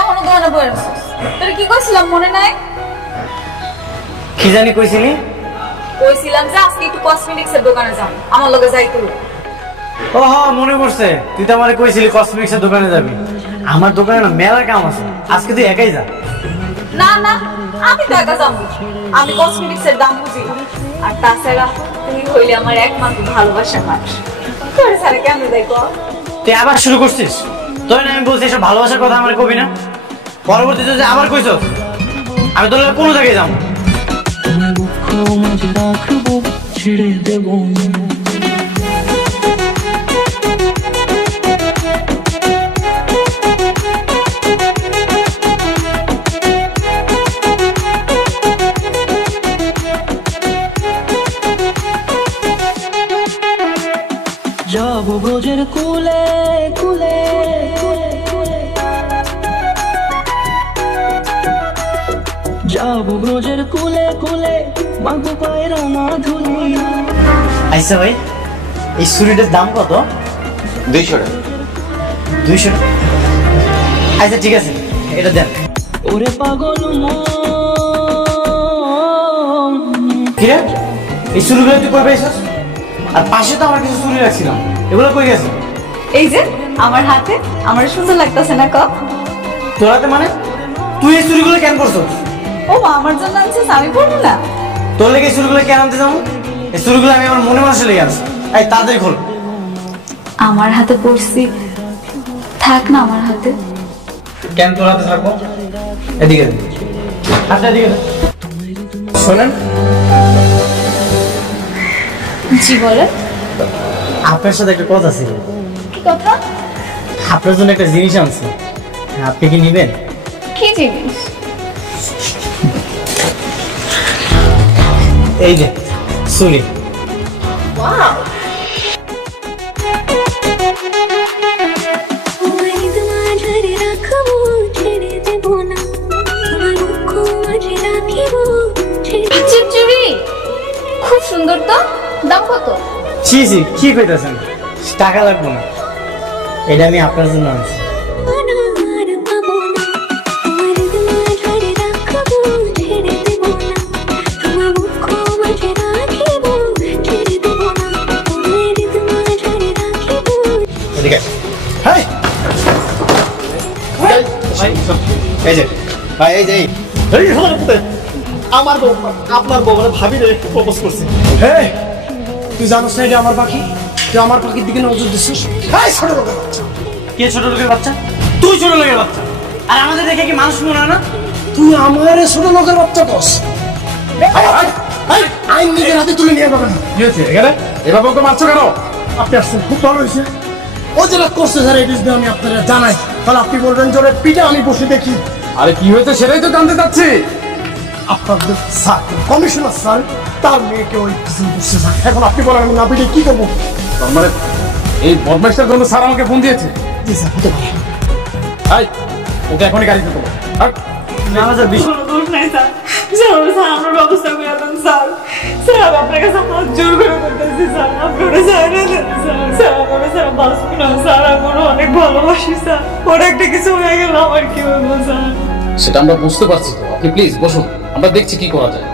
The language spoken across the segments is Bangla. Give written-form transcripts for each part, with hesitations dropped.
এখনো দোকানে বসে আছিস? তোর কি কইছিলাম মনে নাই? কি জানি কইছিলি? কইছিলাম যে আজকে একটু কসমেটিক্স এর দোকানে যাব, আমার লগে যাইতো। ও হ্যাঁ মনে পড়ছে, তুই তো আমারে কইছিলি কসমেটিক্স এর দোকানে যাবি। আমার দোকানে না মেলা কাম আছে, আজকে তুই একাই যা। না না, আমি তো একা যাবো। আমি কসমেটিক্স এর দাম বুঝি, আর তাছাড়া তুই হইলে আমার একমাত্র ভালোবাসার মানুষ। তোর সাথে কেমন দেখো? তুই আবার শুরু করছিস? তোর না আমি বলছি এসব ভালোবাসার কথা আমার কবি না, পরবর্তীতে যে আবার কইছস আমি তোর লগে কোনো জায়গায় যাবো। ছেড়ে দেব যাব ব্রজের কুলে কুলে, যাব ব্রজের কুলে কুলে, মাগো পায়ের মাধুরী। আচ্ছা ভাই, এই চুড়িটার দাম কত? 200 টাকা। 200 টাকা? আচ্ছা ঠিক আছে, এটা দেন। ওরে পাগল কিরে, এই চুড়িগুলো তুই কই পাইছস? আর পাশে তো আমার কিছু চুড়ি রাখছিলাম, এগুলো কই গেছে? এই যে আমার হাতে, আমার সুন্দর লাগতেছে না? কপ তোর হাতে মানে? তুই এই চুড়িগুলো কেন করছস? ও আমার জন্য আনছিস, আমি পড়বো না? তোর লেগে এই চুড়িগুলো কেন আনতে যাবো? এই চুড়িগুলো আমি আমার মনে মানুষের লেগে আনছি। এই তাড়াতাড়ি খোল। আমার হাতে পড়ছি, থাক না আমার হাতে। কেন তোর হাতে থাকবো? এদিকে হাতটা এদিকে। শোনেন। জি বলেন। আপনার সাথে একটা কথা ছিল। কি কথা? আপনার জন্য একটা জিনিস আনছি, আপনি কি নিবেন? কি জিনিস? এই যে চুড়ি। ওয়াও, খুব সুন্দর তো। দাম কত? ছি ছি, কি কইতাছেন? টাকা লাগবে না, এটা আমি আপনার জন্য আনছি। এই যে ভাই, এই যে আমার বউ, আপনার বউ মানে ভাবি রে প্রপোজ করছে। হ্যাঁ, তুই জানিস না এটা আমার পাখি? তুই আমার পাখির দিকে নজর দিচ্ছিস? হ্যাঁ, ছোট লোকের বাচ্চা। কে ছোট লোকের বাচ্চা? তুই ছোট লোকের বাচ্চা। আর আমাদের দেখে কি মানুষ মনে হয় না? তুই আমার ছোট লোকের বাচ্চা কস? আইন নিজের হাতে তুলে নিয়ে যাবেন। কি হয়েছে এখানে? এভাবে ওকে মারছো কেন? আপনি আসছেন, খুব ভালো হয়েছে। ও যেটা করছে স্যার, এই বিষয়ে আমি আপনারা জানাই, তাহলে আপনি বলবেন জোরে পিঠে আমি বসে দেখি। আরে কি হয়েছে সেটাই তো জানতে চাচ্ছি। আপনাদের স্যার, কমিশনার স্যার, তার মেয়েকে ওই কিছু করছে স্যার। এখন আপনি বলেন আমি না পিঠে কি করবো? মানে এই বদমাইশটার জন্য স্যার আমাকে ফোন দিয়েছে? জি স্যার, হতে পারে। এই ওকে এখনই গাড়িতে তোলো। না স্যার, বিষয় দোষ নাই স্যার। স্যার আমার ব্যবস্থা করে দেন স্যার। স্যার আপনার কাছে হাত জোর করে বলতেছি স্যার, আপনারা স্যার স্যার আমার স্যার বাঁচবো না স্যার, আমার অনেক ভালোবাসি স্যার। ওর একটা কিছু হয়ে গেল আমার কি হইবো স্যার? সেটা আমরা বুঝতে পারছি তো, আপনি প্লিজ বসুন, আমরা দেখছি কি করা যায়।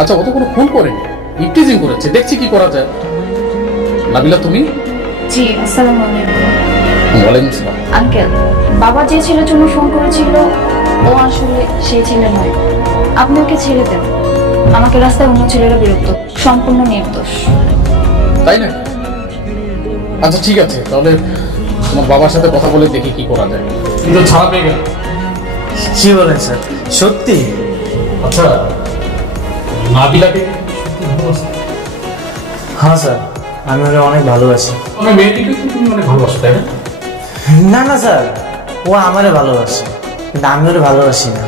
আচ্ছা, ও তো কোনো ফোন করেনি, ইফটিজিং করেছে, দেখছি কি করা যায়। নাবিলা তুমি? জি, আসসালামু আলাইকুম। ওয়ালাইকুম আসসালাম। আঙ্কেল, বাবা যে ছেলের জন্য ফোন করেছিল ও আসলে সেই ছেলে নয়। আপনি ওকে ছেড়ে দেন। আমাকে রাস্তায় অন্য ছেলেরা বিরক্ত, সম্পূর্ণ নির্দোষ। তাই না? আচ্ছা ঠিক আছে, তাহলে তোমার বাবার সাথে কথা বলে দেখি কি করা যায়। কিন্তু ছাড়া পেয়ে গেল। কি বলেন স্যার? সত্যি? আচ্ছা, নাবিলাকে হ্যাঁ স্যার, আমি ওরা অনেক ভালোবাসি। মানে মেয়েটিকে তুমি অনেক ভালোবাসো, তাই না? না না স্যার, ও আমারে ভালোবাসে, কিন্তু আমি ওরে ভালোবাসি না।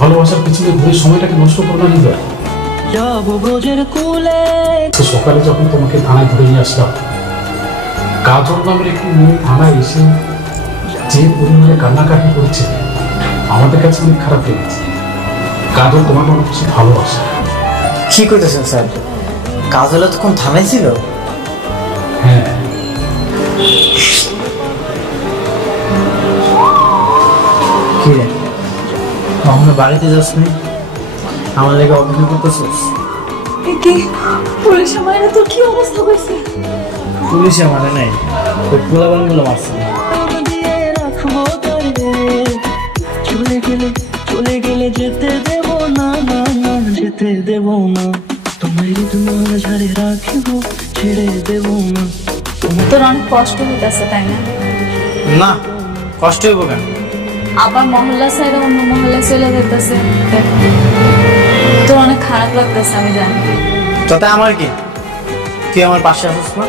ভালোবাসার পিছনে ঘুরে সময়টাকে নষ্ট করবে না। সকালে যখন তোমাকে থানায় ধরে নিয়ে আসলাম, কাজল নামের একটি মেয়ে থানায় এসে যে পরিমাণে কান্নাকাটি করছে, আমাদের কাছে অনেক খারাপ লেগেছে। কাজল তোমাকে অনেক কিছু ভালোবাসে। কি করতেছেন স্যার? কাজল তখন থানায় ছিল? হ্যাঁ, আমার বাড়িতে যাস নি, আমার লেগে অভিনয় করতেছিস। কি পুলিশের মায়েরা তোর কি অবস্থা হয়েছে? পুলিশে মানে নাই, ওই পোলাবানগুলো মারছে। চলে গেলে যেতে দেব না, না না যেতে দেব না, তোমায় তোমার ঝাড়ে রাখিব, ছেড়ে দেব না। তোর অনেক কষ্ট হইতেছে তাই না? না, কষ্ট হইব কেন? আবার মহল্লা সাইডে অন্য মহল্লায় চলে যেতেছে, তোর অনেক খারাপ লাগতেছে আমি জানি। তাতে আমার কি? তুই আমার পাশে আসিস না?